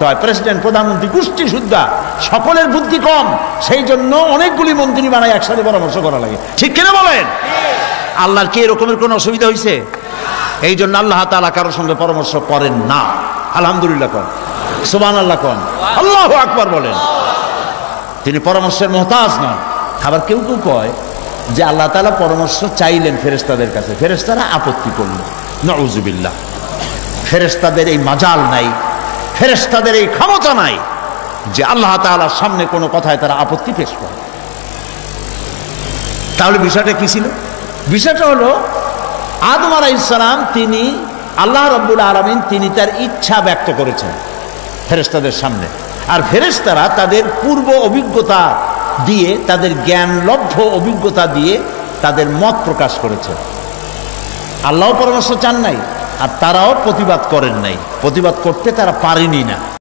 President প্রধানমন্ত্রী গোষ্ঠী সুদ্ধা, সকলের বুদ্ধি কম, সেই জন্য অনেকগুলি মন্ত্রী বানায় একসাথে পরামর্শ করা লাগে। ঠিক কিনা বলেন? আল্লাহর কি এরকমের কোনো অসুবিধা হয়েছে? এই জন্য আল্লাহ তাআলা কারোর সঙ্গে পরামর্শ করেন না। আলহামদুলিল্লাহ কন, সুবহানাল্লাহ কন, আল্লাহু আকবার বলেন। তিনি পরামর্শের মুহতাজ নন। আবার কেউ কেউ কয় যে আল্লাহ তাআলা পরামর্শ চাইলেন ফেরেশতাদের কাছে, ফেরেশতারা আপত্তি করল। নাউযুবিল্লাহ। ফেরেশতাদের এই মাজাল নাই, ফেরেশতাদের এই ক্ষমতা নাই যে আল্লাহ তাআলার সামনে কোনো কথায় তারা আপত্তি পেশ করে। তাহলে বিষয়টা কি ছিল? বিষয়টা হলো আদম আলাইহিস সালাম, তিনি আল্লাহ রাব্বুল আলামিন তিনি তার ইচ্ছা ব্যক্ত করেছেন ফেরেশতাদের সামনে, আর ফেরেশতারা তাদের পূর্ব অভিজ্ঞতা দিয়ে, তাদের জ্ঞানলব্ধ অভিজ্ঞতা দিয়ে তাদের মত প্রকাশ করেছে। আল্লাহও পরামর্শ চান নাই, আর তারাও প্রতিবাদ করেন নাই, প্রতিবাদ করতে তারা পারেনি না।